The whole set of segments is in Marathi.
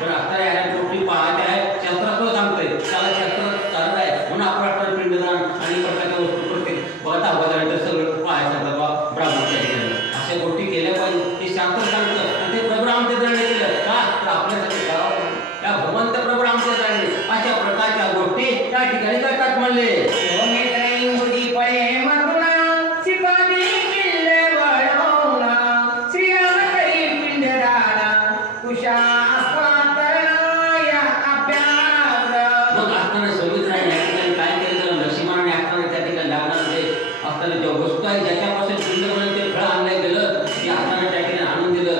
पण आता याला टोपली पाहते आहे, शस्त्रास्त्र सांगतोय, त्याला शस्त्र चालत आहे म्हणून आपण पिंडदान आणि प्रकारच्या वस्तू प्रत्येक बघता बघायला सगळं पाहायचं बाबा ब्राह्मणच्या ठिकाणी अशा गोष्टी केल्या पाहिजे. ते शास्त्र सांगतं आणि ते प्रभू रामचंद्राने केलं का तर आपल्यासाठी करावं. त्या भगवंत प्रभू रामचंद्राने अशा प्रकारच्या गोष्टी त्या ठिकाणी करतात म्हणले. ज्याच्यापासून पिंड म्हणून ते फळ आणलं गेलं ते हाताने त्या ठिकाणी आणून दिलं.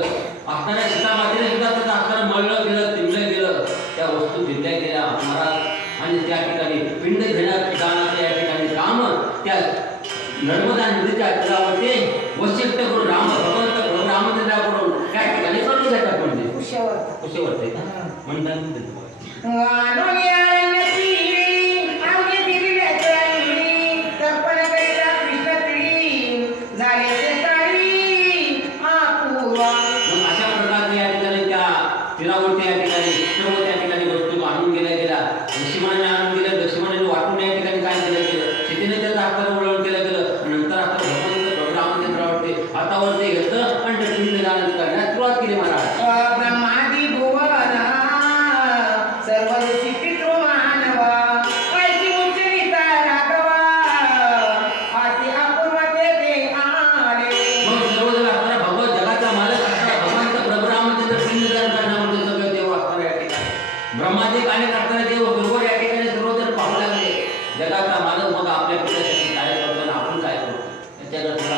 असताना सीतामातेने सुद्धा त्याचं हाताने मळलं गेलं, तिंबलं गेलं, त्या वस्तू दिल्या गेल्या महाराज. आणि त्या ठिकाणी पिंड घेण्यात जाण्याचं या ठिकाणी काम त्या नर्मदा नदीच्या तीरावरती वशिष्ठ करून राम भगवंत प्रभू रामचंद्राकडून त्या ठिकाणी करून घेतात. म्हणजे कुशेवरती का म्हणतात तीरावरती या ठिकाणी सर्व त्या ठिकाणी वस्तू आणून गेल्या गेल्या. लक्ष्मणाने आणून दिल्या, लक्ष्मणाने वाटून या ठिकाणी काय केलं गेलं, सीतेने त्याचं हातावर वळण केलं गेलं. नंतर आता भगवंत प्रभू रामचंद्रावरती हातावरती घेतलं आणि पिंड दान करण्यास सुरुवात केली महाराज. ब्रह्मादी भुवन सर्व ऋषी पितृ मानवा कायची उच्चरिता राघवा आती अपूर्वते ते आले. मग सर्वजण असताना भगवत जगाचा मालक असताना भगवंत प्रभू रामचंद्र पिंड दान करण्यामध्ये सगळे देव असताना या ठिकाणी ब्रह्मादी कार्य करताना देव बरोबर या ठिकाणी सर्वजण पाहू लागले. जगाचा मालक मग आपल्या पित्यासाठी काय करतो आणि आपण काय करतो याच्याकडे थोडा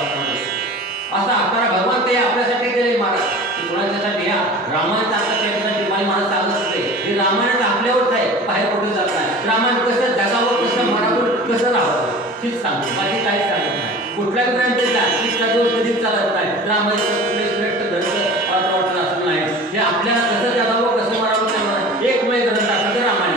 असं असताना भगवंत हे आपल्यासाठी केले महाराज. कोणाच्यासाठी ह्या रामायणाचा आपल्यासाठी महाराज सांगत असते हे रामायण आपल्यावरच आहे, बाहेर कुठे जात नाही. रामायण कसं जगावर कसं मारावर कसं राहावं हेच सांगतो, माझी काहीच सांगत नाही. कुठल्याच ग्रंथाचा इतका दिवस कधीच चालत नाही. रामायण श्रेष्ठ ग्रंथ वाटत असं नाही. हे आपल्याला कसं जगावं कसं मारावं त्यामुळे एकमेव ग्रंथ असतं रामायण.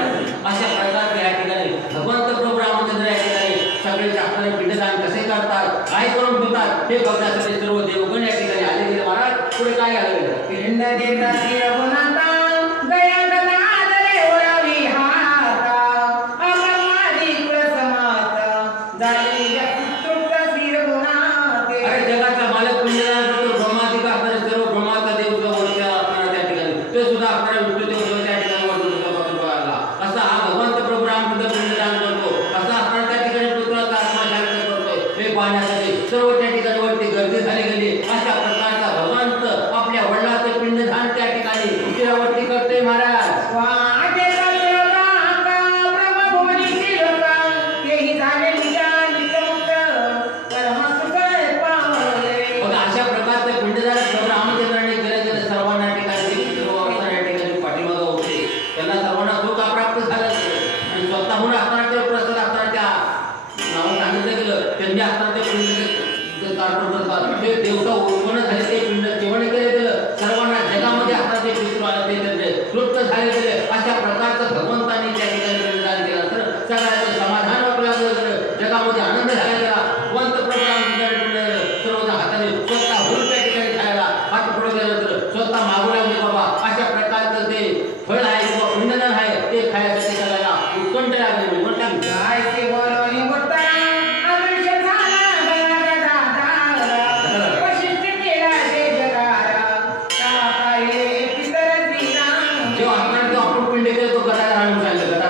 अशा प्रकारचे या ठिकाणी भगवंत प्रभू रामचंद्र या ठिकाणी सगळे शास्त्र पिंडदान कसे करतात काय करून ठेवतात हे बघण्यासाठी सर्व देवगण या ठिकाणी आले गेले महाराज. पुढे काय आलं गेलं पिंड देता श्री रघुनाथा गया गदा आदरे ओरावी हाता अब्रह्मादी कुलसमाता झाली जगतृप्त श्री रघुनाथे. अरे जगाचा मालक पिंडदान करतो, ब्रह्मादिक असणारे सर्व ब्रह्माचा देव सुद्धा वरच्या असणारा त्या ठिकाणी ते सुद्धा असणारे विष्णू देव सुद्धा त्या ठिकाणी वरती बघायला असा हा भगवंत प्रभू रामचंद्र पिंडदान करतो. असा असणारा त्या ठिकाणी पुत्राचा आत्मा शांत करतोय हे पाहण्यासाठी सर्व त्या ठिकाणी वरती गर्दी झाली गेली. अशा प्रकारचा भगवंत आपल्या वडिलांचं पिंडदान त्या ठिकाणी उशिरावरती करतोय महाराज. अशा प्रकारचं पिंडदान प्रभू रामचंद्राने केलं गेलं. सर्वांना ठिकाणी सर्व अवस्था या ठिकाणी पाठीमागं होते, त्यांना सर्वांना सुख प्राप्त झालं आणि स्वतःहून असताना ते प्रसाद असताना त्या नाव सांगितलं गेलं. त्यांनी असताना ते पिंड ते देवता उत्पन्न झाले, ते पिंड जेवण केले गेलं. सर्वांना जगामध्ये असताना ते पितृ आले ते त्यांचे तृप्त झाले गेले. अशा प्रकारचं भगवंतांनी त्या ठिकाणी पिंडदान केलं तर सगळ्यांचं समाधान वाटू लागलं, जगामध्ये आनंद झाला गेला. भगवंत प्रभू रामचंद्र सर्वजण हाताने स्वतः होऊन त्या ठिकाणी खायला हात पुढे गेलं तर स्वतः मागू लागले बाबा. अशा प्रकारचं ते फळ आहे किंवा पिंडदान आहे ते खायसाठी सगळ्यांना उत्कंठ लागले. म्हणतात काय ते बोलवणी बोलता अदृश्य झाला गया गदा दारा वशिष्ठ केला ते जगारा काय पितर श्रीराम. जेव्हा आपण पिंड केलं तो गदा राहून सांगितलं गदा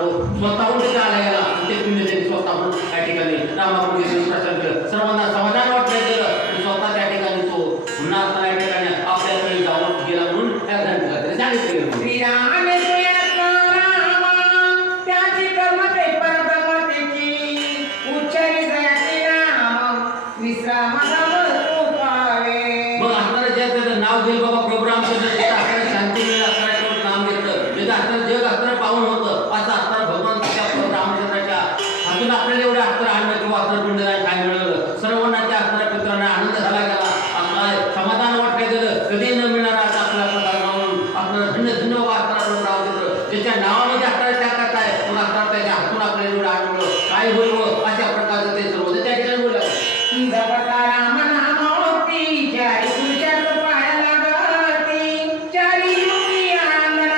तो स्वतःहून तिथे आला गेला. ते पिंड त्यांनी स्वतःहून त्या ठिकाणी रामापुढे प्रसन्न केलं, सर्वांना समाधान वाटलं गेलं आणि स्वतः त्या ठिकाणी तो पुन्हा त्या ठिकाणी आपल्याकडे जाऊन गेला म्हणून त्या ग्रंथाकडे सांगितलं गेलं. श्रीरामे सुयात्मा रामा त्याची कर्मते परब्रह्मतेची उच्चारी जयाचे नाम विश्राम धाम पावे. मग असणारं जे त्याचं नाव घेईल बाबा प्रभू रामचंद्र जे असणारं शांती मिळेल असणारं नाम घेतलं जे असणारं जग असणारं पाहून होतं असं असणारं भगवंताच्या प्रभू रामचंद्राच्या हातून आपल्याला एवढं असणारं अन्न किंवा असणारं पिंडदान काय मिळवलं. सर्वांना त्या असणाऱ्या पित्रांना आनंद झाला गेला, आपला समाधान वाटलं गेलं. कधी न मिळणार आता आपल्या प्रकार म्हणून आपल्याला धन्य धन्य असणारा प्रभू रामचंद्र त्याच्या नावामध्ये असणारं त्या करता आहे मग असणार त्याच्या हातून आपल्याला एवढं आनंद काय होईल अशा प्रकारचं ते सर्व त्या ठिकाणी बोललं. जपता राम नामोक्ती चारी पुरुषात पाया लागती चारी युगी आंगण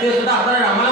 ते सुद्धा आपल्याला रामाला